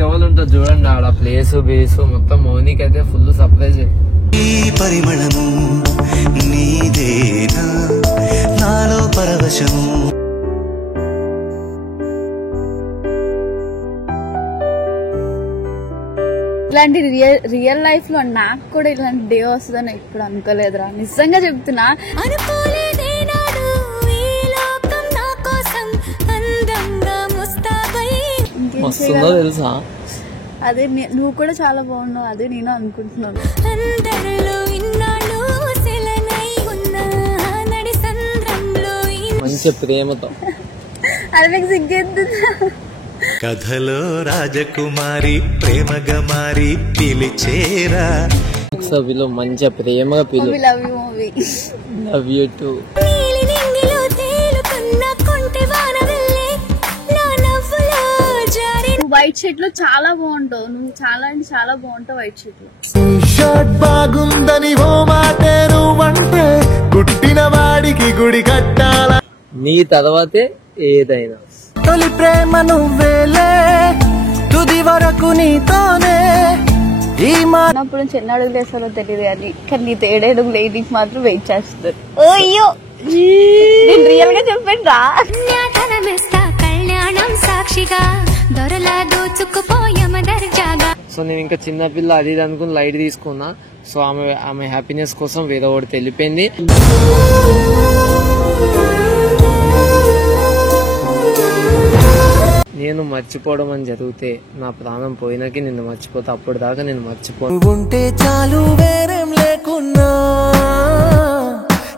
Level ఉంటుంది చూడండి. ఆడ ప్లేస్ బేస్ మొత్తం మౌనికి అయితే ఫుల్ సర్ప్రైజ్. ఈ పరిమళము నీదేనా నాలో పరవశము. ఇలాంటి రియల్ లైఫ్ లో నాకు కూడా ఇలాంటి డే వస్తుందని ఎప్పుడు అనుకోలేదురా, నిజంగా చెప్తున్నా. తెలుసా అదే నువ్వు కూడా చాలా బాగున్నావు, అదే నేను అనుకుంటున్నాను. మంచి ప్రేమతో అది మీకు సిగ్గెత్తుందా? కథలో రాజకుమారి ప్రేమగా మారి పిలిచేరా. సభలో మంచి ప్రేమగా పిలు. Love you movie. Love you two. White shirt లో చాలా బాగుంటావు నువ్వు, చాలా అంటే చాలా బాగుంటావు వైట్ షర్ట్ లో. షర్ట్ బాగుందని ఓ మాటే నువ్వంటే గుట్టిన వాడికి గుడి కట్టాల. నీ తర్వాతే ఏదైనా. తొలి ప్రేమ నువ్వేలే తుది వరకు నీతోనే. ఈ అప్పుడు చిన్న అడుగులు వేస్తారో తెలియదు కానీ నీ తేడడుగు లేడీకి మాత్రం వెయిట్ చేస్తారు. అయ్యో నేను రియల్ గా చెప్పండి రా. కళ్యాణం సాక్షిగా దొరలా దోచుకుపోయమదర్జాగా. సో నేను ఇంకా చిన్నపిల్ల అది ఇది అనుకుని లైట్ తీసుకున్నా. సో ఆమె హ్యాపీనెస్ కోసం వేరే ఒకటి వెళ్ళిపోయింది. నేను మర్చిపోవడం అని జరిగితే నా ప్రాణం పోయినాకి నిన్ను మర్చిపోతా. అప్పుడు దాకా నేను మర్చిపోతే చాలు వేరేం లేకున్నా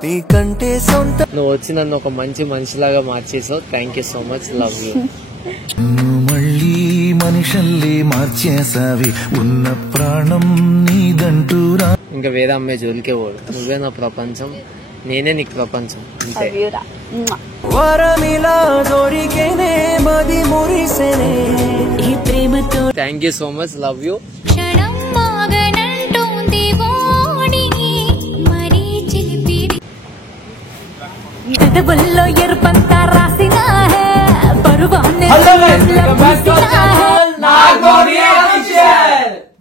నీకంటే సొంత. నువ్వు వచ్చి నన్ను ఒక మంచి మనిషిలాగా మార్చేసావు. Thank you so much. Love you. మళ్ళీ మనిషల్లి మార్చేసావి ఉన్న ప్రాణం నీదంటూరా. ఇంకా వేరే అమ్మాయి జోలికే పోడు. నువ్వే నా ప్రపంచం, నేనే నీకు ప్రపంచం. Thank you so much. Love you.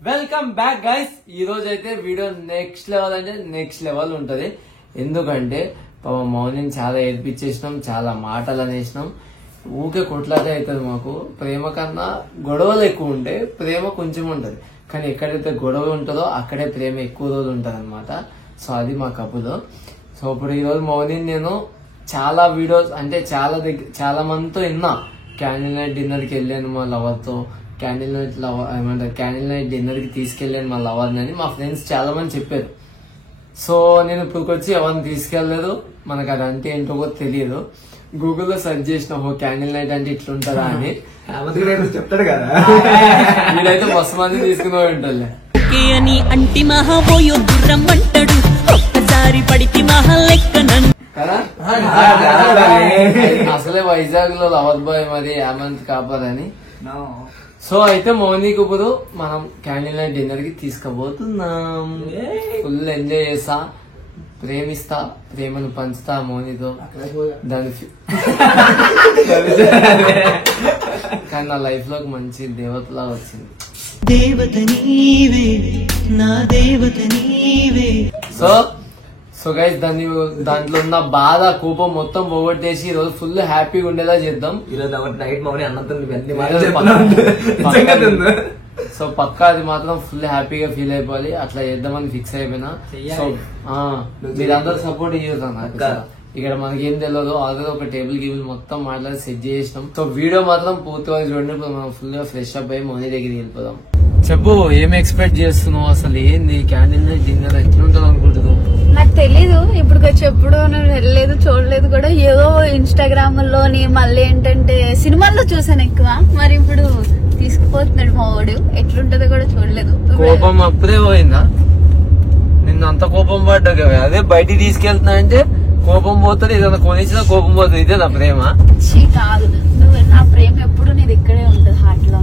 Welcome back guys. ఈ రోజు అయితే వీడియో నెక్స్ట్ లెవెల్ అంటే నెక్స్ట్ లెవెల్ ఉంటది. ఎందుకంటే మౌనిని చాలా ఏడ్పించేసినాం, చాలా మాటలు అనేసినాం. ఊకే కొట్లాటే అవుతుంది మాకు. ప్రేమ కన్నా గొడవలు ఎక్కువ ఉంటే ప్రేమ కొంచెం ఉంటది, కానీ ఎక్కడైతే గొడవ ఉంటుందో అక్కడే ప్రేమ ఎక్కువ రోజులు ఉంటది అనమాట. సో అది మా కపుల్. సో ఇప్పుడు ఈ రోజు మౌనిని నేను చాలా వీడియోస్ అంటే చాలా మందితో విన్నా. క్యాండిల్ నైట్ డిన్నర్ కి వెళ్ళాను మా లవర్ తో, క్యాండిల్ నైట్ డిన్నర్ కి తీసుకెళ్ళాను మా లవర్ అని మా ఫ్రెండ్స్ చాలా మంది చెప్పారు. సో నేను ఇప్పుడుకొచ్చి ఎవరిని తీసుకెళ్లేదు, మనకు అది అంటే ఏంటో కూడా తెలియదు. గూగుల్లో సెర్చ్ చేసిన క్యాండిల్ నైట్ అంటే ఇట్లుంటదా అని. చెప్తాడు కదా, వీడైతే బస్సు మంది తీసుకుని ఉంటారులే. కదా అసలే వైజాగ్ లో లవర్ బాయ్ మరి హేమంత్ కాపర్ అని. సో అయితే మౌనికి ఇప్పుడు మనం క్యాండిల్ నైట్ డిన్నర్ కి తీసుకుపోతున్నాం. ఫుల్ ఎంజాయ్ చేస్తా, ప్రేమిస్తా, ప్రేమను పంచుతా మౌనితో. దాని కానీ నా లైఫ్ లోకి మంచి దేవతలా వచ్చింది. దేవత నీవే నా దేవత నీవే. సో గైస్ దాంట్లో ఉన్న బాధ కోపం మొత్తం పోగొట్టేసి ఈ రోజు ఫుల్ హ్యాపీగా ఉండేలా చేద్దాం. నైట్ మౌని అన్నంతో సో పక్కా అది మాత్రం ఫుల్ హ్యాపీగా ఫీల్ అయిపోవాలి. అట్లా చేద్దామని ఫిక్స్ అయిపోయినా. సో మీరందరూ సపోర్ట్ చేస్తాను. ఇక్కడ మనకి ఏం తెలియదు, ఆల్రెడీ ఒక టేబుల్ గీబుల్ మొత్తం మాట్లాడి సెట్ చేసినాం. సో వీడియో మాత్రం పూర్తిగా చూడండి. ఇప్పుడు మనం ఫుల్ గా ఫ్రెష్ అప్ అయ్యి మౌని దగ్గరికి వెళ్ళిపోదాం. చెప్పు, ఏం ఎక్స్పెక్ట్ చేస్తున్నావు? అసలు ఏంది క్యాండిల్ నైట్ డిన్నర్ ఎట్లుంటుంది అనుకుంటున్నావు? నాకు తెలీదు, ఇప్పుడు ఎప్పుడు నేను వెళ్ళలేదు చూడలేదు కూడా. ఏదో ఇన్స్టాగ్రామ్ లోని మళ్ళీ ఏంటంటే సినిమాల్లో చూసాను ఎక్కువ. మరి ఇప్పుడు తీసుకుపోతున్నాడు మా వాడు, ఎట్లుంటదో కూడా చూడలేదు. కోపం అప్పుడే పోయిందా? నిన్న అంత కోపం పడ్డా కదా, అదే బయటికి తీసుకెళ్తున్నా అంటే కోపం పోతుంది, ఏదైనా కొనిచ్చినా కోపం పోతుంది. ఇదే నా ప్రేమ కాదు. నువ్వు నా ప్రేమ ఎప్పుడు నీది ఇక్కడే ఉంటుంది, హార్ట్ లో.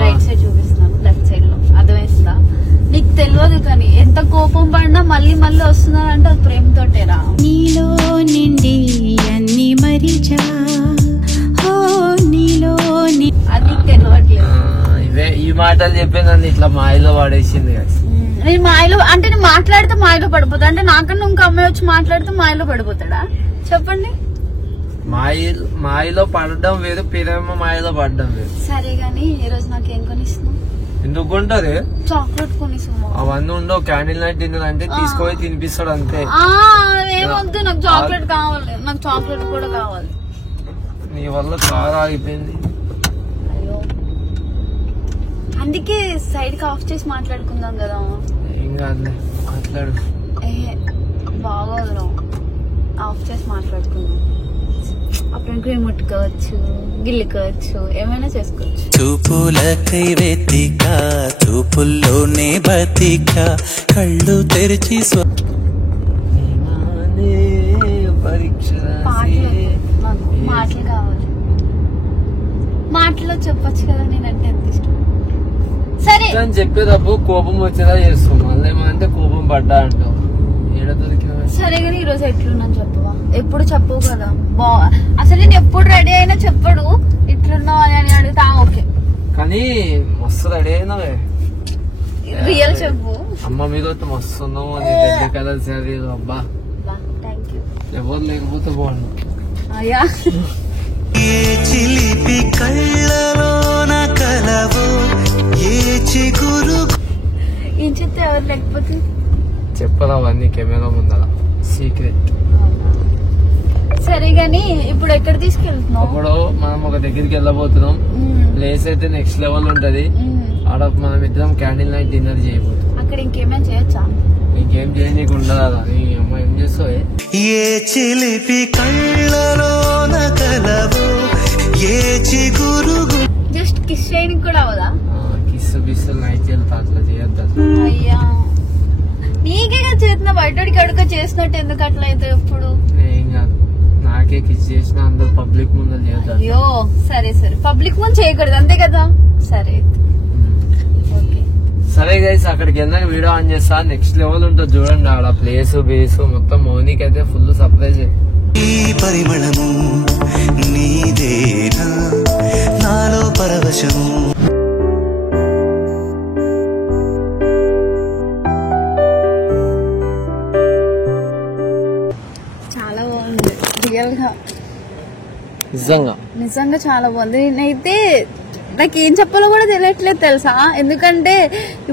రైట్ సైడ్ చూపిస్తున్నాను, లెఫ్ట్ సైడ్ లో. అర్థమైందా? నీకు తెలియదు కానీ ఎంత కోపం పడినా మళ్ళీ వస్తున్నానంటే అది ప్రేమతోటేరా. నీలో నిండి మాటలు చెప్పి నన్ను ఇట్లా మాయలో పడేసింది guys. నేను మాయలో అంటే నేను మాట్లాడితే మాయలో పడిపోతా అంటే నాకన్నా ఇంకో అమ్మాయి వచ్చి మాట్లాడితే మాయలో పడిపోతాడా చెప్పండి. మాయలో పడడం వేరు, ప్రేమ మాయలో పడడం వేరు. సరే గానీ ఈ రోజు నాకు ఏం కొనిస్తున్నావు? ఎందుకు కొంటారు? చాక్లెట్ కొనిస్తున్నావు. అవన్నీ ఉండవు. క్యాండిల్ నైట్ డిన్నర్ అంటే తీసుకొని తినిపిస్తాడు అంతే. ఏమొద్దు, నాకు చాక్లెట్ కావాలి. నాకు చాక్లెట్ కూడా కావాలి. నీ వల్ల కారు ఆగిపోయింది. అయ్యో, అందుకే సైడ్ కి ఆఫ్ చేసి మాట్లాడుకుందాం కదా. ఏం కాదులే, మాట్లాడు. బాగోదు, ఆఫ్ చేసి మాట్లాడుకుందాం. అప్పుడు క్రీమ్ ముట్టుకోవచ్చు, గిల్లుకోవచ్చు, ఏమైనా చేసుకోవచ్చు. చూపులకై వెతిక చూపుల్లోనే బతిక కళ్ళు తెరిచి మాటలు కావాలి. మాటలో చెప్పొచ్చు కదా నేనంటే ఎంత ఇష్టం. సరే అని చెప్పేటప్పుడు కోపం వచ్చేలా చేస్తాం. మళ్ళీ ఏమంటే కోపం పడ్డా అంటావు. ఏడ దొరికిన సరే కానీ ఈ రోజు ఎట్లున్నా చెప్పవా? ఎప్పుడు చెప్పవు కదా. అసలు నేను ఎప్పుడు రెడీ అయినా చెప్పడు ఇట్లున్నావు అని అడుగుతా. ఓకే కానీ మస్తు రెడీ అయినావే. రియల్ చెప్పు. అమ్మ మీద మస్తున్నావు అని రెడ్ కలర్ శారీ. అబ్బా థ్యాంక్ యూ. ఎవరు లేకపోతే బాగుండు. అయ్యా ఏ చిలిపి కళ్ళలోన కలవో ఏ చిగురు ఏం చెప్తే ఎవరు లేకపోతే చెప్పరా అవన్నీ కెమెరా ముందర సీక్రెట్. సరే గాని ఇప్పుడు ఎక్కడ తీసుకెళ్తున్నావు? అప్పుడు మనం ఒక దగ్గరికి వెళ్ళబోతున్నాం. ప్లేస్ అయితే నెక్స్ట్ లెవెల్ ఉంటది. ఆడ మనం ఇద్దరం క్యాండిల్ నైట్ డిన్నర్ చేయబోతున్నాం. అక్కడ ఇంకేమైనా చేయొచ్చా? ఇంకేం చేయనీకు ఉండదా? నీ అమ్మ ఏం చేస్తావు? ఏ చిలిపి కళ్ళలోన కలవో ఏ చిగురు జస్ట్ కిస్ చేయడానికి కూడా అవదా? కిస్సు బిస్సు నైట్ వెళ్తా అట్లా చేయొద్దు. అయ్యా నీకే చేసిన బయటడికి అడుగు చేసినట్టు ఎందుకు అట్లా అయితే ఎప్పుడు? ఏం కాదు, నాకే కిస్ చేసిన అందరు పబ్లిక్ ముందు చేయొద్దు. అయ్యో సరే సరే, పబ్లిక్ ముందు చేయకూడదు అంతే కదా. సరే ఓకే. సరే గైస్, అక్కడికి వెళ్ళాక వీడియో ఆన్ చేస్తా. నెక్స్ట్ లెవెల్ ఉంటుంది చూడండి. ఆడ ప్లేస్ బేస్ మొత్తం మౌనికి అయితే ఫుల్ సర్ప్రైజ్. ఈ పరిమళము నీదేనా నాలో పరవశము. చాలా బాగుంది రియల్ గా, నిజంగా చాలా బాగుంది. నేనైతే నాకు ఏం చెప్పాలో కూడా తెలియట్లేదు తెలుసా. ఎందుకంటే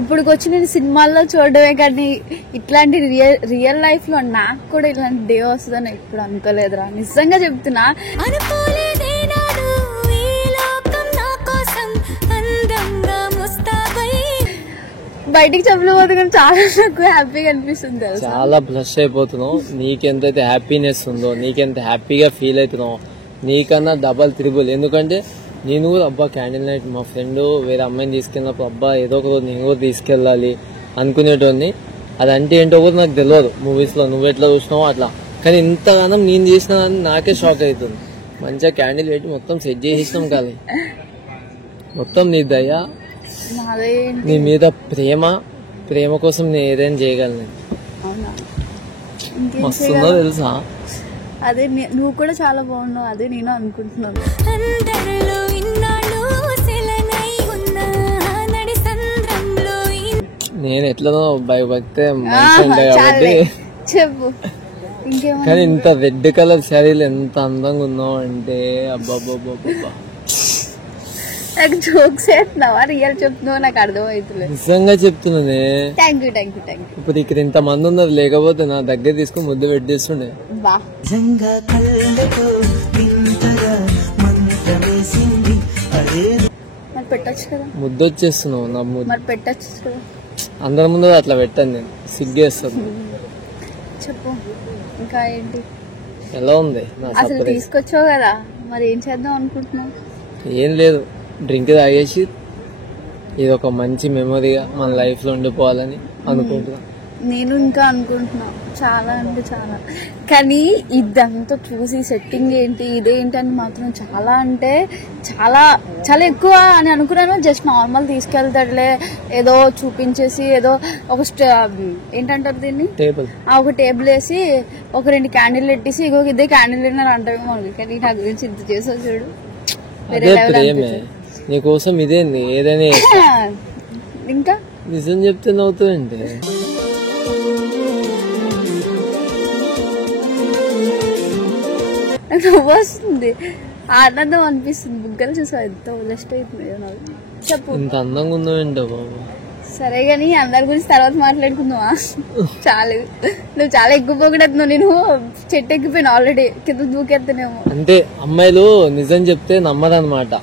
ఇప్పుడు వచ్చి నేను సినిమాల్లో చూడడమే కానీ ఇట్లాంటి రియల్ లైఫ్ లో నాకు కూడా ఇలాంటి డే వస్తుందని ఎప్పుడు అనుకోలేదురా. నిజంగా చెప్తున్నా. బయటికి చెప్పలేకపోతే కానీ చాలా నాకు హ్యాపీగా అనిపిస్తుంది తెలుసా. చాలా బ్లష్ అయిపోతున్నావు. నీకెంతైతే హ్యాపీనెస్ ఉందో, నీకెంత హ్యాపీగా ఫీల్ అవుతున్నావు, నీకన్నా డబల్ త్రిబుల్. ఎందుకంటే నేను కూడా అబ్బా క్యాండిల్ నైట్ మా ఫ్రెండ్ వేరే అమ్మాయిని తీసుకెళ్ళినప్పుడు అబ్బా ఏదో ఒక రోజు నేను కూడా తీసుకెళ్ళాలి అనుకునేటోని. అదంటే ఏంటో కూడా నాకు తెలియదు. మూవీస్ లో నువ్వు ఎట్లా చూసినావో అట్లా. కానీ ఇంతగానం నేను చేసిన నాకే షాక్ అవుతుంది. మంచిగా క్యాండిల్ పెట్టి మొత్తం సెట్ చేసేసినాం కానీ మొత్తం నీ దయ, నీ మీద ప్రేమ కోసం నేను ఏదైనా చేయగలను. మస్తుందో తెలుసా. అదే నువ్వు కూడా చాలా బాగున్నావు, అదే నేను అనుకుంటున్నాను. నేను ఎట్లనో భయపడితే మంచిగా కాబట్టి చెప్పు ఇంకేమో. కానీ ఇంత రెడ్ కలర్ శారీలు ఎంత అందంగా ఉన్నావు అంటే అబ్బాబ్బాబ్బా. నాకు జోక్స్ వేస్తున్నావా రియల్ చెప్తున్నావా నాకు అర్థమవుతుంది. నిజంగా చెప్తున్నానే. Thank you. ఇప్పుడు ఇక్కడ ఇంత మంది ఉన్నారు, లేకపోతే నా దగ్గర తీసుకుని ముద్దు పెట్టేస్తుండే. బా మరి పెట్టచ్చు కదా. ముద్దు వచ్చేస్తున్నావు నా ముద్దు. మరి పెట్టచ్చు కదా. అందరి ముందు అట్లా పెట్టాను నేను, సిగ్గేస్తాను. చెప్పు ఇంకా ఏంటి? ఎలా ఉంది నా అసలు సర్ప్రైజ్? తీసుకొచ్చావు కదా, మరి ఏం చేద్దాం అనుకుంటున్నావు? ఏం లేదు, డ్రింక్ తాగేసి ఇది ఒక మంచి మెమొరీగా మన లైఫ్ లో ఉండిపోవాలని అనుకుంటున్నా. నేను ఇంకా అనుకుంటున్నా చాలా అంటే చాలా. కానీ ఇదంతా చూసి సెట్టింగ్ ఏంటి ఇదేంటి అని మాత్రం చాలా అంటే చాలా చాలా ఎక్కువ అని అనుకున్నాను. జస్ట్ నార్మల్ తీసుకెళ్తాడులే ఏదో చూపించేసి ఏదో ఒక ఏంటంటారు దీన్ని, ఒక టేబుల్ వేసి ఒక 2 క్యాండిల్ పెట్టేసి ఇగో ఇదే క్యాండిల్ డిన్నర్ అంటామేమో. కానీ నా గురించి ఇంత చేసావు చూడు, వేరే లెవెల్ అనిపించింది. నీకోసం ఇదేంది ఏదైనా చేస్తా. ఇంకా నిజం చెప్తే నవ్వుతుందంటే నవ్వు వస్తుంది, ఆనందం అనిపిస్తుంది. బుగ్గలు చూసా ఎంత ఉలస్ట్ అవుతుంది నాకు. చెప్పు. ఇంత అందంగా ఉన్నావేంటో బాబు. సరే గాని అందరి గురించి తర్వాత మాట్లాడుకుందామా? చాలు, నువ్వు చాలా ఎక్కువ పోగొడుతున్నావు. నేను చెట్టు ఎక్కిపోయినా ఆల్రెడీ, కింద దూకెత్తనేమో. అంటే అమ్మాయిలు నిజం చెప్తే నమ్మదన్నమాట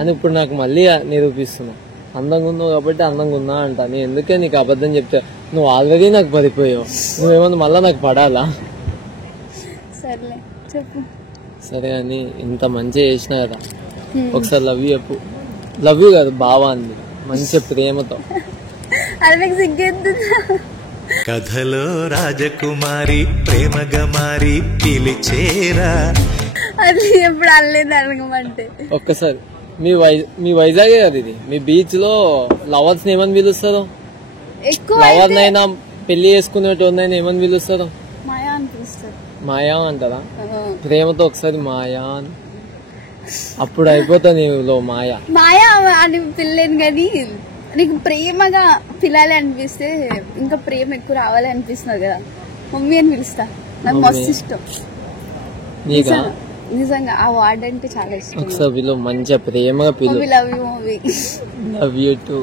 అని ఇప్పుడు నాకు మళ్ళీ నిరూపిస్తున్నా. అందంగా ఉన్నావు కాబట్టి అందంగా ఉన్నా అంట. నేను ఎందుకే నీకు అబద్ధం చెప్తా? నువ్వు ఆల్రెడీ నాకు పడిపోయావు, నువ్వేమన్నా మళ్ళా నాకు పడాలా? సర్లే చెప్పు. సరే అని ఇంత మంచిగా చేసినా కదా, ఒకసారి లవ్ యూ చెప్పు. లవ్ యూ కాదు బావా అంది మంచి ప్రేమతో. అది నీకు సిగ్గెత్తుందా? కథలో రాజకుమారి ప్రేమగా మారి పిలిచేరా. అది ఎప్పుడు అనలేదు అడగమంటే. ఒక్కసారి మీ వైజాగే కదా ఇది, మీ బీచ్ లో లవర్స్ ఏమని పిలుస్తారు? ఎక్కువ లవర్ నైనా పెళ్లి చేసుకునేటోనైనా ఏమని పిలుస్తారు? మాయా అనిపిస్తారు. మాయా అంటారా? ప్రేమతో ఒకసారి మాయా అని, అప్పుడు అయిపోతా నీలో మాయా. మాయా అని పిల్లేను కానీ నీకు ప్రేమగా పిల్లాలి అనిపిస్తే ఇంకా ప్రేమ ఎక్కువ రావాలి అనిపిస్తుంది కదా, మమ్మీ అని పిలుస్తా. నాకు మస్తు ఇష్టం నీకా? నిజంగా ఆ వర్డ్ అంటే చాలా ఇష్టం. ఒకసారి పిలు, మంచిగా ప్రేమగా పిలు. Movie love you movie. Love you two.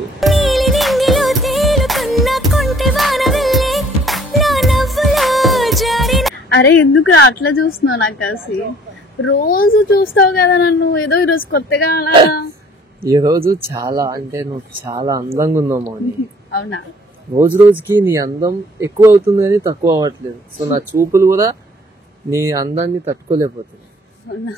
అరే ఎందుకు అట్లా చూస్తున్నావు? నాకు కలిసి రోజు చూస్తావు కదా నన్ను, ఏదో ఈరోజు కొత్తగా అలా. ఈ రోజు చాలా అంటే నువ్వు చాలా అందంగా ఉన్నావు మౌని. అవునా? రోజు రోజుకి నీ అందం ఎక్కువ అవుతుంది కానీ తక్కువ అవ్వట్లేదు. సో నా చూపులు కూడా నీ అందాన్ని తట్టుకోలేకపోతుంది. అవునా?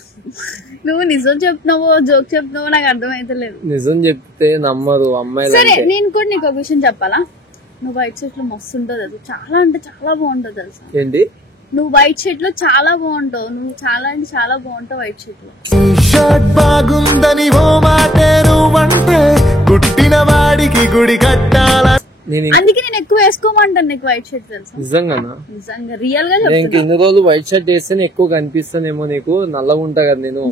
నువ్వు నిజం చెప్తున్నావో జోక్ చెప్తున్నావో నాకు అర్థమైతలేదు. నిజం చెప్తే నమ్మరు అమ్మాయిలు. సరే నేను కూడా నీకు ఒక విషయం చెప్పాలా? నువ్వు వైట్ షర్ట్ లో మస్తు ఉంటుంది, అది చాలా అంటే చాలా బాగుంటుంది తెలుసా. ఏంటి? నువ్వు వైట్ షర్ట్ లో చాలా బాగుంటావు, నువ్వు చాలా అంటే చాలా బాగుంటావు వైట్ షర్ట్ లో. షర్ట్ బాగుందని ఓ మాటే నువ్వంటే కుట్టిన వాడికి గుడి కట్టాల. అందుకే నేను ఎక్కువ వేసుకోమంటాను నీకు వైట్ షర్ట్ తెలుసా. నిజంగానా? నిజంగా రియల్ గా నేను చెప్తున్నా. ఇన్ని రోజులు వైట్ షర్ట్ వేస్తేనే ఎక్కువ కనిపిస్తానేమో నీకు, నల్లగా ఉంటా కదా నేను,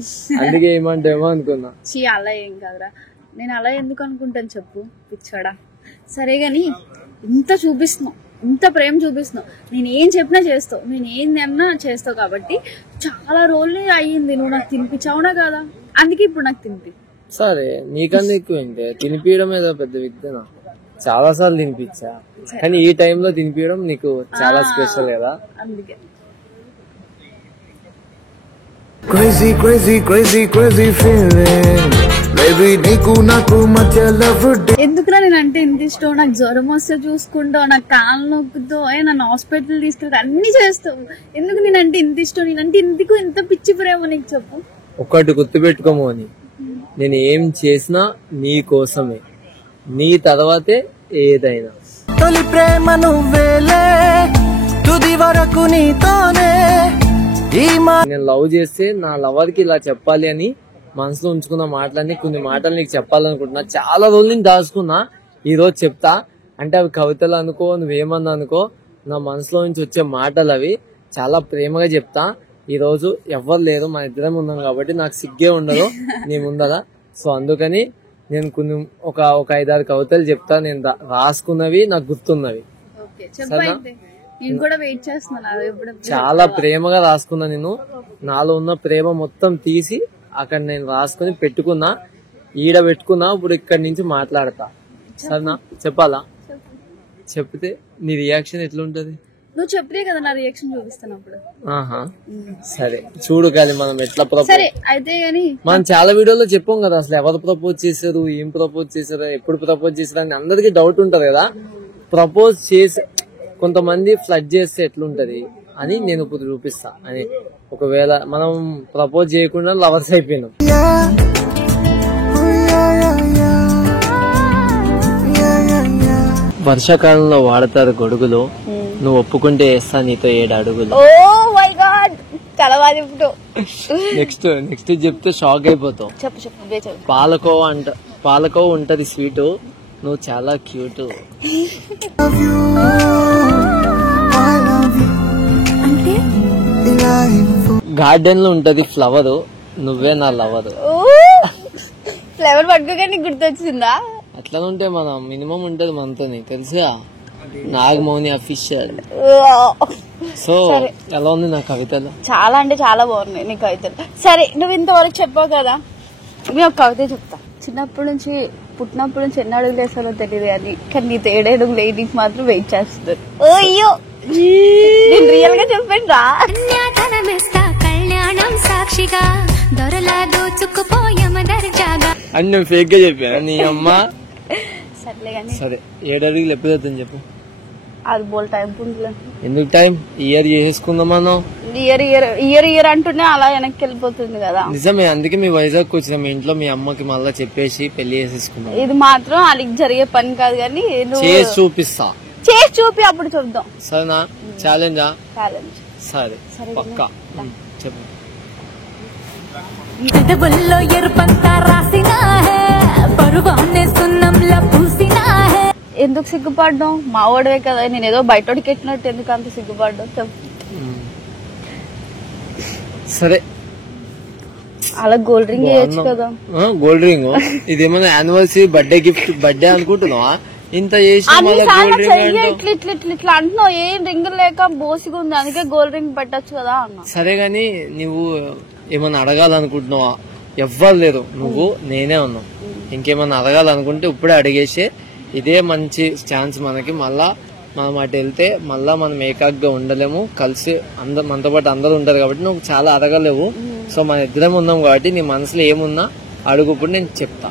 అందుకే ఏమంటేమో అనుకున్నా. చీ అలా ఏం కాదురా, నేను అలా ఎందుకు అనుకుంటాను చెప్పు పిచ్చోడా. సరే గాని ఇంత చూపిస్తున్నావు, ఇంత ప్రేమ చూపిస్తున్నావు, నేను ఏం చెప్పినా చేస్తావు, నేను ఏం అన్నా చేస్తావు కాబట్టి చాలా రోజులు అయ్యింది నువ్వు నాకు తినిపించావునా కదా, అందుకే ఇప్పుడు నాకు తినిపి. సరే నీకన్నా ఎక్కువ ఏంటి తినిపించడం ఏదో పెద్ద విద్యనా? చాలా సార్లు తినిపించా, కానీ ఈ టైంలో తినిపించడం నీకు చాలా స్పెషల్ కదా, అందుకే. Crazy, crazy, crazy, crazy feeling. Baby, నీకు నాకు మధ్య love day. ఎందుకురా నేను అంటే ఇంత ఇష్టం? నాకు జ్వరం వస్తే చూసుకుంటావు, నాకు కాళ్ళు నొక్కుతావు, నన్ను హాస్పిటల్ తీసుకెళ్తా, అన్ని చేస్తావు. ఎందుకు నేనంటే ఇంత ఇష్టం? నేనంటే ఇందుకు ఇంత పిచ్చి ప్రేమ నీకు చెప్పు. ఒక్కటి గుర్తుపెట్టుకోము అని, నేను ఏం చేసినా నీ కోసమే, నీ తర్వాతే ఏదైనా. తొలి ప్రేమ నువ్వేలే, తుది వరకు నీతోనే. నేను లవ్ చేస్తే నా లవర్ కి ఇలా చెప్పాలి అని మనసులో ఉంచుకున్న మాటలన్నీ కొన్ని మాటలు నీకు చెప్పాలనుకుంటున్నా. చాలా రోజులు నేను దాచుకున్నా, ఈ రోజు చెప్తా. అంటే అవి కవితలు అనుకో, నువ్వేమన్నా అనుకో, నా మనసులో నుంచి వచ్చే మాటలు అవి. చాలా ప్రేమగా చెప్తా. ఈ రోజు ఎవ్వరు లేరు, మన ఇద్దరం ఉన్నాం కాబట్టి నాకు సిగ్గే ఉండదు నీ ముందర. సో అందుకని నేను కొన్ని ఒక 5-6 కవితలు చెప్తా, నేను రాసుకున్నవి, నాకు గుర్తున్నవి. నేను కూడా వెయిట్ చేస్తున్నాను. చాలా ప్రేమగా రాసుకున్నా, నేను నాలో ఉన్న ప్రేమ మొత్తం తీసి అక్కడ నేను రాసుకుని పెట్టుకున్నా, ఈడ పెట్టుకున్నా. ఇప్పుడు ఇక్కడి నుంచి మాట్లాడతా, సరేనా? చెప్పాలా? చెప్తే నీ రియాక్షన్ ఎట్లుంటది? నువ్వు చెప్పే కదా నా రియాక్షన్ చూపిస్తాను అప్పుడు. ఆహా సరే చూడు, కానీ మనం ఎట్లా ప్రపోజ్. సరే అయితే గాని మనం చాలా వీడియోలో చెప్పాం కదా, అసలు ఎవరు ప్రపోజ్ చేశారు, ఏం ప్రపోజ్ చేశారు, ఎప్పుడు ప్రపోజ్ చేశారు అని అందరికి డౌట్ ఉంటది కదా. ప్రపోజ్ చేసి కొంతమంది ఫ్లడ్ చేస్తే ఎట్లుంటది అని నేను ఇప్పుడు చూపిస్తా. అని ఒకవేళ మనం ప్రపోజ్ చేయకుండా లవర్స్ అయిపోయినాం, వర్షాకాలంలో వాడతారు గొడుగులు, నువ్వు ఒప్పుకుంటే వేస్తా నీతో 7 అడుగులు. ఓ మై గాడ్, చాలా బాగా చెప్తావు. నెక్స్ట్ చెప్తే షాక్ అయిపోతావు. చెప్పు. పాలకోవ ఉంటది స్వీట్, నువ్వు చాలా క్యూట్. అంటే గార్డెన్ లో ఉంటది ఫ్లవర్, నువ్వే నా లవర్. ఫ్లేవర్ పట్టుకోగానే నీకు గుర్తొచ్చిందా? అట్లా ఉంటే మనం మినిమం ఉంటది మనతోని తెలుసుగా. నాగమౌని అఫీషియల్. సో ఎలా ఉంది నా కవితలు? చాలా అంటే చాలా బాగున్నాయి నీ కవితలు. సరే నువ్వు ఇంతవరకు చెప్పావు కదా, నేను ఒక కవిత చెప్తా. చిన్నప్పటి నుంచి పుట్టినప్పటి నుంచి ఎన్ని అడుగులు వేసానో తెలియదు కానీ నీతో 7 అడుగులు నీకు మాత్రం వెయిట్ చేస్తారు. అయ్యో నేను రియల్ గా చెప్పాను రా. కళ్యాణం సాక్షిగా దొరలా దోచుకుపోయమదర్జాగా అని నేను ఫేక్ గా చెప్పా నీ అమ్మ. సర్లే కానీ సరే 7 అడుగులు ఎప్పుడు అవుతుంది చెప్పు. అది బోల్ టైం ఉంటుంది. ఎందుకు టైం? ఇయర్ చేసుకుందాం మనం. ఇయర్ అంటూనే అలా వెనక్కి వెళ్ళిపోతుంది కదా. నిజమే, అందుకే మీ వైజాగ్ వచ్చిన మీ ఇంట్లో మీ అమ్మకి మళ్ళీ చెప్పేసి పెళ్లి చేసేసుకున్నాం. ఇది మాత్రం అడిగి జరిగే పని కాదు కానీ చేసి చూపిస్తా. చేసి చూపి అప్పుడు చూద్దాం. సరేనా? ఛాలెంజా? ఛాలెంజ్. సరే పక్కా చెప్పు. పెదవుల్లో ఎరుపంతా రాసినా పరువాన్నే సున్నంలా పూసినా. ఎందుకు సిగ్గుపడ్డాం? మావాడే కదా, నేను ఏదో బయటోడికి ఎట్టినట్టు ఎందుకు అంత సిగ్గుపడ్డాం చెప్పు. సరే అలా గోల్డ్ రింగ్ వేయచ్చు కదా. గోల్డ్ రింగ్ ఇదేమన్నా యానివర్సరీ బర్త్డే గిఫ్ట్ బర్త్డే అనుకుంటున్నావా? ఇంత చేసి ఇట్లా అంటున్నావు. ఏం రింగ్ లేక బోసిగా ఉంది, అందుకే గోల్డ్ రింగ్ పెట్టచ్చు కదా అన్న. సరే గాని నువ్వు ఏమన్నా అడగాలనుకుంటున్నావా? ఎవ్వరు లేరు, నువ్వు నేనే ఉన్నావు. ఇంకేమన్నా అడగాలనుకుంటే ఇప్పుడే అడిగేసే. ఇదే మంచి ఛాన్స్ మనకి. మళ్ళా మనం అటు వెళ్తే మళ్ళా మనం ఏకాగ్గా ఉండలేము. కలిసి మనతో పాటు అందరూ ఉంటారు కాబట్టి నువ్వు చాలా అడగలేవు. సో మన ఇద్దరం ఉన్నాం కాబట్టి నీ మనసులో ఏమున్నా అడుగుప్పుడు నేను చెప్తా.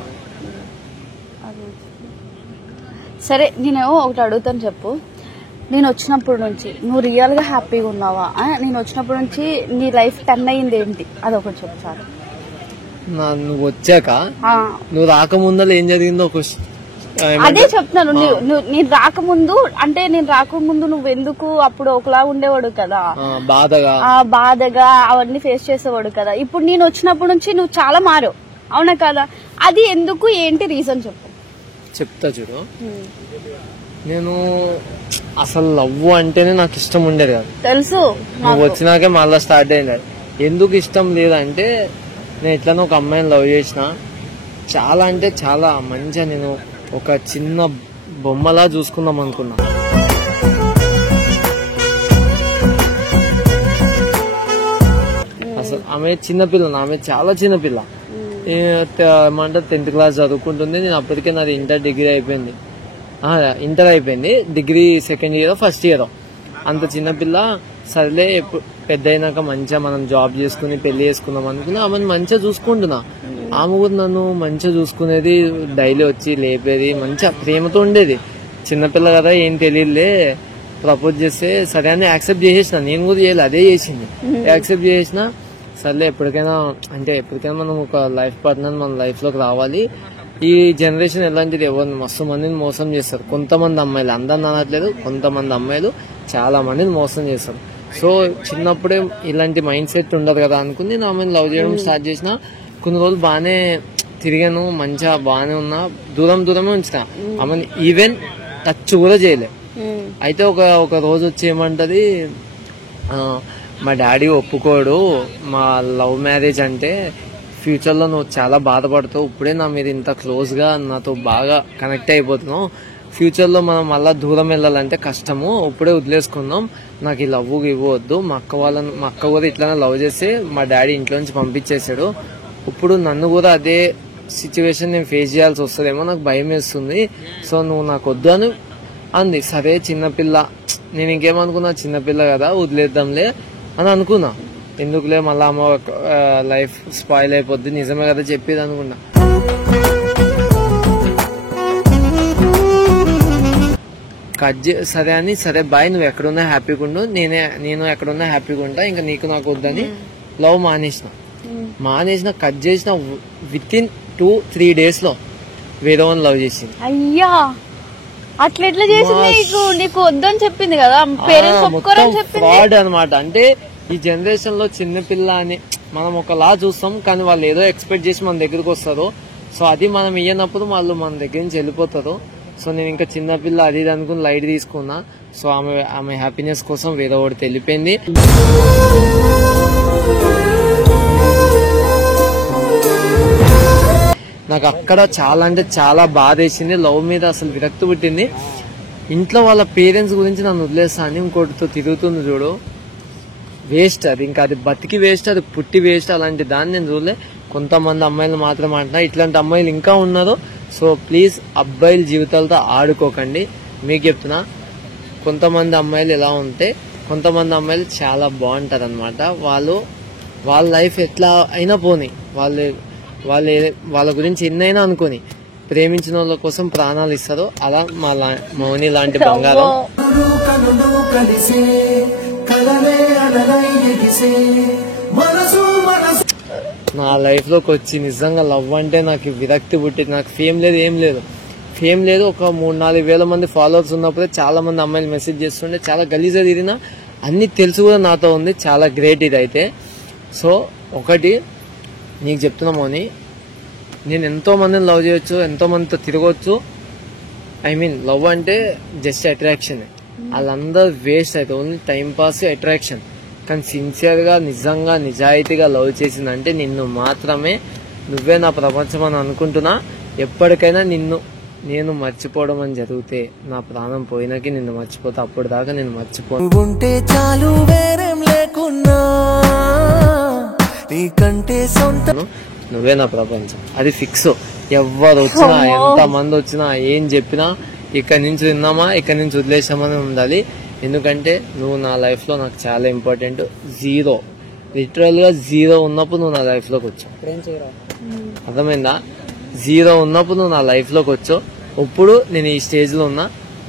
సరే నేను ఒకటి అడుగుతాను చెప్పు. నేను వచ్చినప్పటి నుంచి నువ్వు రియల్ గా హ్యాపీగా ఉన్నావా? నేను వచ్చినప్పటి నుంచి నీ లైఫ్ టర్న్ అయ్యింది ఏంటి అదొకటి చెప్పు చాలు. నువ్వు వచ్చాక నువ్వు రాకముందలో ఏం జరిగిందో అదే చెప్తున్నాను. నేను రాకముందు అంటే నేను రాకముందు నువ్వు ఎందుకు అప్పుడు ఒకలా ఉండేవాడు కదా, బాధగా అవన్నీ ఫేస్ చేసేవాడు కదా. ఇప్పుడు నేను వచ్చినప్పటి నుంచి నువ్వు చాలా మారావు, అవునా కదా? అది ఎందుకు, ఏంటి రీజన్ చెప్పు. చెప్తా చూడు. నేను అసలు లవ్ అంటేనే నాకు ఇష్టం ఉండేది కాదు, తెలుసు. నువ్వు వచ్చినాకే మళ్ళీ స్టార్ట్ అయింది. ఎందుకు ఇష్టం లేదంటే నేను ఎట్లనో ఒక అమ్మాయిని లవ్ చేసిన. చాలా అంటే చాలా మంచిగా నేను ఒక చిన్న బొమ్మలా చూసుకుందాం అనుకున్నా. అసలు ఆమె చిన్నపిల్ల, ఆమె చాలా చిన్నపిల్ల. ఏమంటారు 10th క్లాస్ చదువుకుంటుంది. నేను అప్పటికే నాది డిగ్రీ అయిపోయింది. Degree 2nd year 1st year. అంత చిన్నపిల్ల. సరేలే పెద్ద అయినాక మంచిగా మనం జాబ్ చేసుకుని పెళ్లి చేసుకుందాం అనుకున్నా. ఆమెను మంచిగా చూసుకుంటున్నా. ఆమె కూడా నన్ను మంచిగా చూసుకునేది, డైలీ వచ్చి లేపేది, మంచిగా ప్రేమతో ఉండేది. చిన్నపిల్ల కదా ఏం తెలియదులే. ప్రపోజ్ చేస్తే సరే అని యాక్సెప్ట్ చేసేసిన. నేను కూడా చేయాలి, అదే చేసింది. యాక్సెప్ట్ చేసేసిన. సర్లే ఎప్పటికైనా మనం ఒక లైఫ్ పార్ట్నర్ మన లైఫ్ లోకి రావాలి. ఈ జనరేషన్ ఎలాంటిది, ఎవరిని మస్తు మందిని మోసం చేస్తారు. కొంతమంది అమ్మాయిలు, అందరిని అనట్లేదు, కొంతమంది అమ్మాయిలు చాలా మందిని మోసం చేస్తారు. సో చిన్నప్పుడే ఇలాంటి మైండ్ సెట్ ఉండదు కదా అనుకుని నేను ఆమెను లవ్ చేయడం స్టార్ట్ చేసిన. కొన్ని రోజులు బాగానే తిరిగాను, మంచిగా బాగానే ఉన్నా. దూరమే ఉంచిన ఆమెను, ఈవెన్ టచ్ కూడా చేయలే. అయితే ఒక రోజు వచ్చి ఏమంటది, మా డాడీ ఒప్పుకోడు మా లవ్ మ్యారేజ్ అంటే, ఫ్యూచర్ లో నువ్వు చాలా బాధపడతావు, ఇప్పుడే నా మీద ఇంత క్లోజ్ గా నాతో బాగా కనెక్ట్ అయిపోతున్నావు, ఫ్యూచర్ లో మనం మళ్ళా దూరం వెళ్ళాలంటే కష్టము, ఇప్పుడే వదిలేసుకుందాం, నాకు ఈ లవ్ ఇవ్వద్దు. మా అక్క కూడా ఇట్లానే లవ్ చేసి మా డాడీ ఇంట్లో నుంచి పంపించేశాడు. ఇప్పుడు నన్ను కూడా అదే సిచ్యువేషన్ నేను ఫేస్ చేయాల్సి వస్తుందేమో, నాకు భయం వేస్తుంది. సో నువ్వు నాకు వద్దు అని అంది. సరే చిన్నపిల్ల, నేను ఇంకేమనుకున్నా, చిన్నపిల్ల కదా వదిలేద్దాంలే అని అనుకున్నా. ఎందుకులే మళ్ళా అమ్మ లైఫ్ స్పాయిల్ అయిపోద్ది, నిజమే కదా చెప్పేది అనుకున్నా. సరే అని, సరే బాయ్, నువ్వు ఎక్కడున్నా హ్యాపీగా ఉండు, నేను ఎక్కడున్నా హ్యాపీగా ఉంటా, ఇంకా నీకు నాకు వద్దని లవ్ మానేసిన కట్ చేసిన. విత్ ఇన్ 2-3 days లో వేరే వాళ్ళని లవ్ చేసింది. అయ్యా అట్లా ఎట్లా చేసింది? నీకు వద్దని చెప్పింది కదా, పేరెంట్స్ ఒప్పుకోరని చెప్పింది. ఫ్రాడ్ అనమాట. అంటే ఈ జనరేషన్ లో చిన్నపిల్ల అని మనం ఒకలా చూస్తాం, కానీ వాళ్ళు ఏదో ఎక్స్పెక్ట్ చేసి మన దగ్గరకు వస్తారు. సో అది మనం ఇయ్యనప్పుడు వాళ్ళు మన దగ్గర నుంచి వెళ్ళిపోతారు. సో నేను ఇంకా చిన్నపిల్ల అది ఇది అనుకుని లైట్ తీసుకున్నా. సో ఆమె హ్యాపీనెస్ కోసం వేరే ఒకటి వెళ్ళిపోయింది. నా నాకు అక్కడ చాలా అంటే చాలా బాధ వేసింది. లవ్ మీద అసలు విరక్తి పుట్టింది. ఇంట్లో వాళ్ళ పేరెంట్స్ గురించి నన్ను వదిలేస్తా అని ఇంకోటితో తిరుగుతుంది చూడు, వేస్ట్. అది ఇంకా అది బతికి వేస్ట్, అది పుట్టి వేస్ట్. అలాంటి దాన్ని నేను చూడలే. కొంతమంది అమ్మాయిలు మాత్రం అంటున్నా, ఇట్లాంటి అమ్మాయిలు ఇంకా ఉన్నారు. సో ప్లీజ్ అబ్బాయిల జీవితాలతో ఆడుకోకండి. మీకు చెప్తున్నా, కొంతమంది అమ్మాయిలు ఎలా ఉంటే కొంతమంది అమ్మాయిలు చాలా బాగుంటారు అనమాట. వాళ్ళ లైఫ్ ఎట్లా అయినా పోని, వాళ్ళ గురించి ఎన్నైనా అనుకోని ప్రేమించిన వాళ్ళ కోసం ప్రాణాలు ఇస్తారు. అలా మా మౌని లాంటి బంగారం నా లైఫ్ లోకి వచ్చి నిజంగా లవ్ అంటే నాకు విరక్తి పుట్టింది. నాకు ఫేమ్ లేదు, ఏం లేదు, ఫేమ్ లేదు. ఒక 3-4 వేల మంది ఫాలోవర్స్ ఉన్నప్పుడే చాలా మంది అమ్మాయిలు మెసేజ్ చేస్తుండే, చాలా గలీజా తిరిగినా అన్ని తెలుసు కూడా నాతో ఉంది. చాలా గ్రేట్ ఇది అయితే. సో ఒకటి నీకు చెప్తున్నా మౌని, నేను ఎంతో మందిని లవ్ చేయొచ్చు, ఎంతో మందితో తిరగొచ్చు. ఐ మీన్ లవ్ అంటే జస్ట్ అట్రాక్షన్. వాళ్ళందరూ వేస్ట్ అయితే ఓన్లీ టైం పాస్, అట్రాక్షన్. కానీ సిన్సియర్ గా నిజంగా నిజాయితీగా లవ్ చేసిందంటే నిన్ను మాత్రమే, నువ్వే నా ప్రపంచం అని అనుకుంటున్నా. ఎప్పటికైనా నేను మర్చిపోవడం అని జరిగితే నా ప్రాణం పోయినాకి నిన్ను మర్చిపోతా. అప్పుడు దాకా నేను మర్చిపోను. ఉంటే చాలు వేరేం లేకున్నా నీకంటే సొంత. నువ్వే నా ప్రపంచం, అది ఫిక్స్. ఎవరు వచ్చినా, ఎంత మంది వచ్చినా, ఏం చెప్పినా ఇక్కడి నుంచి విన్నామా, ఇక్కడి నుంచి వదిలేసామని ఉండాలి. ఎందుకంటే నువ్వు నా లైఫ్ లో నాకు చాలా ఇంపార్టెంట్. 0 లిటరల్ గా 0 ఉన్నప్పుడు నువ్వు నా లైఫ్ లోకి వచ్చావు. అర్థమైందా? 0 ఉన్నప్పుడు నువ్వు నా లైఫ్ లోకి వచ్చావు. ఇప్పుడు నేను ఈ స్టేజ్ లో ఉన్నా,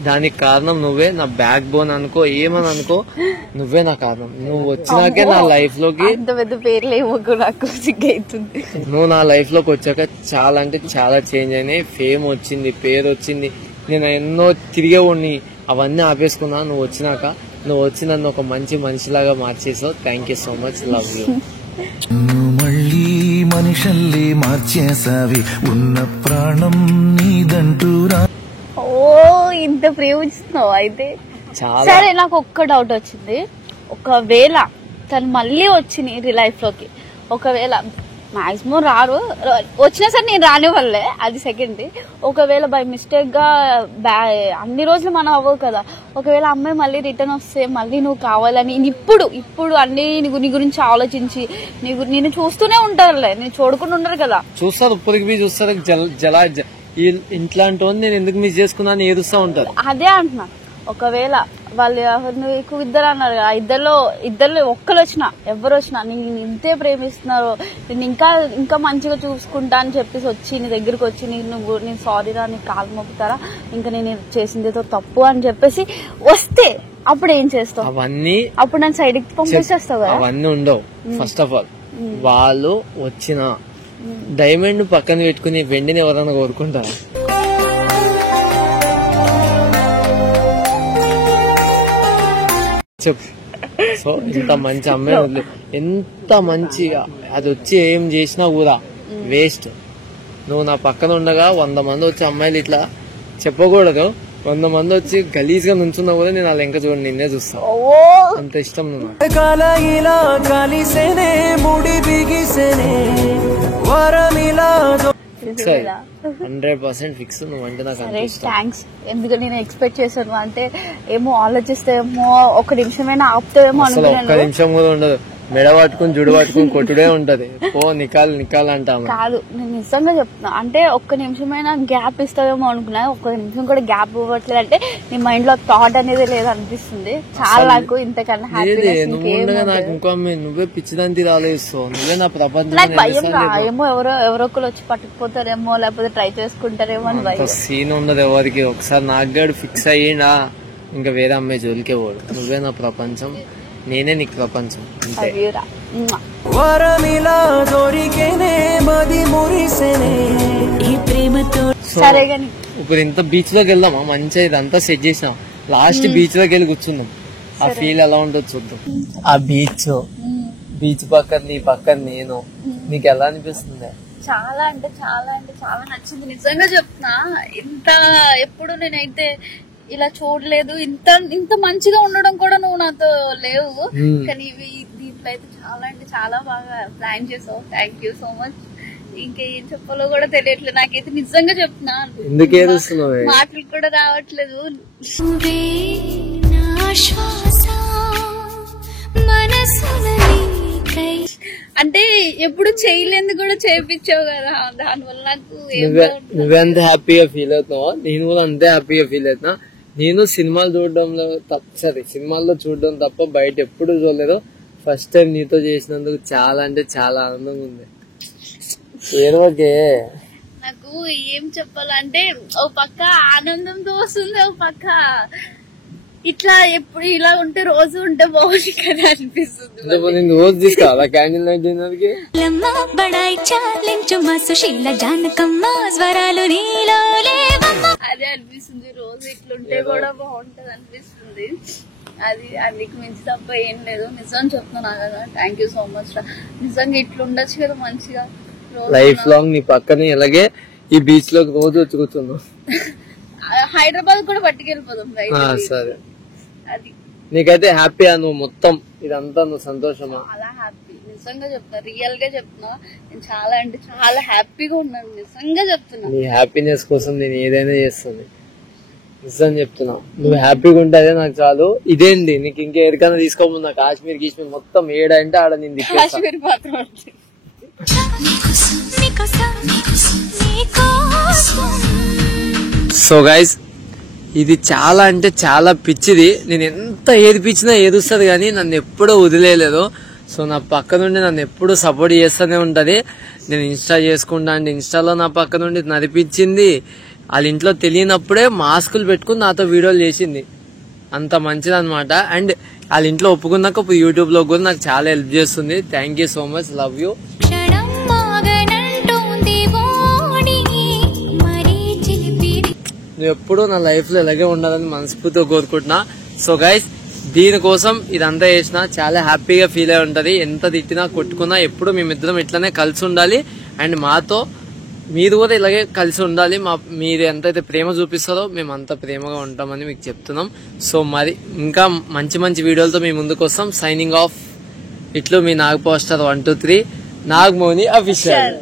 దానికి కారణం నువ్వే. నా బ్యాక్ బోన్ అనుకో, ఏమని అనుకో, నువ్వే నా కారణం. నువ్వు వచ్చినాకే నా లైఫ్ లోకి, అంత పెద్ద పేర్లు ఏమో నాకు సిగ్గైతుంది. నువ్వు నా లైఫ్ లోకి వచ్చాక చాలా అంటే చాలా చేంజ్ అయినాయి. ఫేమ్ వచ్చింది, పేరు వచ్చింది. నేను ఎన్నో తిరిగేవాడిని, అవన్నీ ఆపేసుకున్నా. నువ్వు వచ్చినాక, నువ్వు వచ్చి నన్ను ఒక మంచి మనిషిలాగా మార్చేసావు. Thank you so much, love you. మళ్ళీ మనిషల్లి మార్చేసావి, ఉన్న ప్రాణం నీదంటూరా. ఓ ఇంత ప్రేమిస్తున్నావు అయితే. చాలా. సరే నాకు ఒక్క డౌట్ వచ్చింది. ఒకవేళ తను మళ్ళీ వచ్చి లైఫ్ లోకి, ఒకవేళ మాక్సిమం రారు, వచ్చినా సరే నేను రాని వల్లే, అది సెకండ్. ఒకవేళ బై మిస్టేక్ గా అన్ని రోజులు మనం అవ్వవు కదా, ఒకవేళ అమ్మాయి మళ్ళీ రిటర్న్ వస్తే మళ్ళీ నువ్వు కావాలని ఇప్పుడు అన్ని నీ గురించి ఆలోచించి నేను చూస్తూనే ఉంటారులే, నేను చూడకుండా ఉండరు కదా, చూస్తారు, ఇప్పటికి బి చూస్తారు. ఇంట్లాంటి నేను ఎందుకు మిస్ చేసుకున్నా అని ఏడుస్తా ఉంటారు. అదే అంటున్నా. ఒకవేళ వాళ్ళు నీకు ఇద్దరు అన్నారు కదా, ఇద్దరు ఒక్కరు వచ్చినా ఎవరు వచ్చినా నేను ఇంతే ప్రేమిస్తున్నారు, నేను ఇంకా మంచిగా చూసుకుంటా అని చెప్పేసి వచ్చి నీ దగ్గరకు వచ్చి నేను సారీ రా, నీకు కాలు మొక్కుతారా, ఇంకా నేను చేసిందేదో తప్పు అని చెప్పేసి వస్తే అప్పుడు ఏం చేస్తావు? అవన్నీ అప్పుడు నేను సైడ్ కి పంపించేస్తావు కదా. అవన్నీ ఉండవు. ఫస్ట్ ఆఫ్ ఆల్ వాళ్ళు వచ్చిన డైమండ్ పక్కన పెట్టుకుని వెండిని ఎవరైనా కోరుకుంటారా? చెప్పు. సో ఇంత మంచి అమ్మాయి, ఎంత మంచిగా అది వచ్చి ఏం చేసినా కూడా వేస్ట్. నువ్వు నా పక్కన ఉండగా 100 మంది వచ్చి అమ్మాయిలు ఇట్లా చెప్పకూడదు, 100 మంది వచ్చి గలీజ్గా నుంచున్నా కూడా నేను అలా ఇంకా చూడండి, నిన్నే చూస్తా. అంత ఇష్టం నువ్వు. 100% ఫిక్స్. నువ్వు అంటే నాకు అంత ఇష్టం. థ్యాంక్స్. ఎందుకంటే నేను ఎక్స్పెక్ట్ చేశాను అంటే ఏమో ఆలోచిస్తేమో ఒక నిమిషమైనా ఆపుతావేమో అసలు ఒక్క అనుకున్నాను. నిమిషం కూడా ఉండదు. మెడ పట్టుకుని జుడు పట్టుకుని కొట్టుడే ఉంటది. ఓ నికాల్ అంటాము. కాదు, నేను నిజంగా చెప్తున్నా. అంటే ఒక్క నిమిషమైనా గ్యాప్ ఇస్తావేమో అనుకున్నా, ఒక్క నిమిషం కూడా గ్యాప్ ఇవ్వట్లేదు. అంటే నీ మైండ్ లో థాట్ అనేది లేదు అనిపిస్తుంది. చాలా నాకు ఇంతకన్నా నువ్వు ఉండగా నాకు ఇంకో నువ్వే పిచ్చిదంతి రాలేస్తావు. నువ్వే నా ప్రపంచం. నాకు భయం ఏమో ఎవరో ఒకరు వచ్చి పట్టుకుపోతారేమో, లేకపోతే ట్రై చేసుకుంటారేమో అని భయం. సీన్ ఉండదు ఎవరికి. ఒకసారి నాకు ఫిక్స్ అయ్యిండా ఇంకా వేరే అమ్మాయి జోలికే పోడు. నువ్వే నా ప్రపంచం, నేనే నీకు ప్రపంచం. సరే గాని ఇప్పుడు ఇంత బీచ్ లోకి వెళ్దామా? మంచిగా ఇదంతా సెట్ చేసినాం. లాస్ట్ బీచ్ లోకి వెళ్ళి కూర్చుందాం. ఆ ఫీల్ ఎలా ఉంటుందో చూద్దాం. ఆ బీచ్ పక్కన నీ పక్కన నేను, నీకు ఎలా అనిపిస్తుంది? చాలా అంటే చాలా నచ్చింది. నిజంగా చెప్తున్నా, ఎప్పుడు నేనైతే ఇలా చూడలేదు. ఇంత మంచిగా ఉండడం కూడా నువ్వు నాతో లేవు. కానీ దీంట్లో అయితే చాలా అంటే చాలా బాగా ప్లాన్ చేసావు. Thank you so much. ఇంకేం చెప్పాలో కూడా తెలియట్లేదు నాకైతే నిజంగా చెప్తున్నా. ఎందుకు ఏడుస్తున్నావు? మాటలు కూడా రావట్లేదు. అంటే ఎప్పుడు చేయలేదు కూడా చేయించావు కదా, దానివల్ల నాకు నువ్వెంత హ్యాపీగా ఫీల్ అవుతున్నావో నేను కూడా అంతే హ్యాపీగా ఫీల్ అవుతున్నా. నేను సినిమాలు చూడడంలో సినిమాల్లో చూడడం తప్ప బయట ఎప్పుడు చూడలేదు. ఫస్ట్ టైం నీతో చేసినందుకు చాలా అంటే చాలా ఆనందంగా ఉంది. ఏరోకే నాకు ఏం చెప్పాలంటే ఓ పక్క ఆనందంతో వస్తుంది, ఓ పక్క ఇట్లా ఎప్పుడు ఇలా ఉంటే రోజు ఉంటే బాగుంది కదా అనిపిస్తుంది. నేను రోజు తీసుకోవాలా క్యాండిల్ నైట్ డిన్నర్కి? అదే అనిపిస్తుంది, రోజు ఇట్లుంటే కూడా బాగుంటది అనిపిస్తుంది. అది అందుకు మించి తప్ప ఏం లేదు. నిజం చెప్తున్నా కదా, థ్యాంక్ యూ సో మచ్. నిజంగా ఇట్లుండొచ్చు కదా మంచిగా లైఫ్ లాంగ్ నీ పక్కనే ఇలాగే ఈ బీచ్ లోకి రోజు వచ్చి కూర్చున్నావు. హైదరాబాద్ కూడా పట్టుకెళ్ళిపోదాం. సరే, అది నీకైతే హ్యాపీయా? నువ్వు మొత్తం ఇదంతా నువ్వు సంతోషమా? చాలా హ్యాపీ, నిజంగా చెప్తున్నా, రియల్ గా చెప్తున్నా. నేను చాలా అంటే చాలా హ్యాపీగా ఉన్నాను, నిజంగా చెప్తున్నా. నీ హ్యాపీనెస్ కోసం నేను ఏదైనా చేస్తుంది, నిజం చెప్తున్నా. నువ్వు హ్యాపీగా ఉంటే అదే నాకు చాలు. ఇదేంటి నీకు ఇంకా ఎక్కడికైనా తీసుకోమన్నా? కాశ్మీర్ మొత్తం ఏడంటే ఆడ నేను కాశ్మీర్ మాత్రం సో గైస్, ఇది చాలా అంటే చాలా పిచ్చిది. నేను ఎంత ఏడిపించినా ఏడుస్తుంది కానీ నన్ను ఎప్పుడూ వదిలేదు. సో నా పక్క నుండి నన్ను ఎప్పుడు సపోర్ట్ చేస్తూనే ఉంటది. నేను ఇన్స్టా చేసుకుంటా అంటే ఇన్స్టాలో నా పక్క నుండి నడిపించింది. వాళ్ళ ఇంట్లో తెలియనప్పుడే మాస్కులు పెట్టుకుని నాతో వీడియోలు చేసింది. అంత మంచిది అనమాట. అండ్ వాళ్ళ ఇంట్లో ఒప్పుకున్నాక ఇప్పుడు యూట్యూబ్ లో కూడా నాకు చాలా హెల్ప్ చేస్తుంది. Thank you so much, love you. నువ్వు ఎప్పుడూ నా లైఫ్ లో ఇలాగే ఉండాలని మనస్ఫూర్తిగా కోరుకుంటున్నా. సో గైస్, దీనికోసం ఇదంతా చేసిన చాలా హ్యాపీగా ఫీల్ అయి ఉంటది. ఎంత తిట్టినా కొట్టుకున్నా ఎప్పుడు మేమిద్దరం ఇట్లానే కలిసి ఉండాలి. అండ్ మాతో మీరు కూడా ఇలాగే కలిసి ఉండాలి. మీరు ఎంతైతే ప్రేమ చూపిస్తారో మేము అంత ప్రేమగా ఉంటామని మీకు చెప్తున్నాం. సో మరి ఇంకా మంచి మంచి వీడియోలతో మీ ముందుకు వస్తాం. Signing off. ఇట్లు మీ నాగ్ పోస్టర్ 1 2 3 నాగమౌని అఫీషియల్.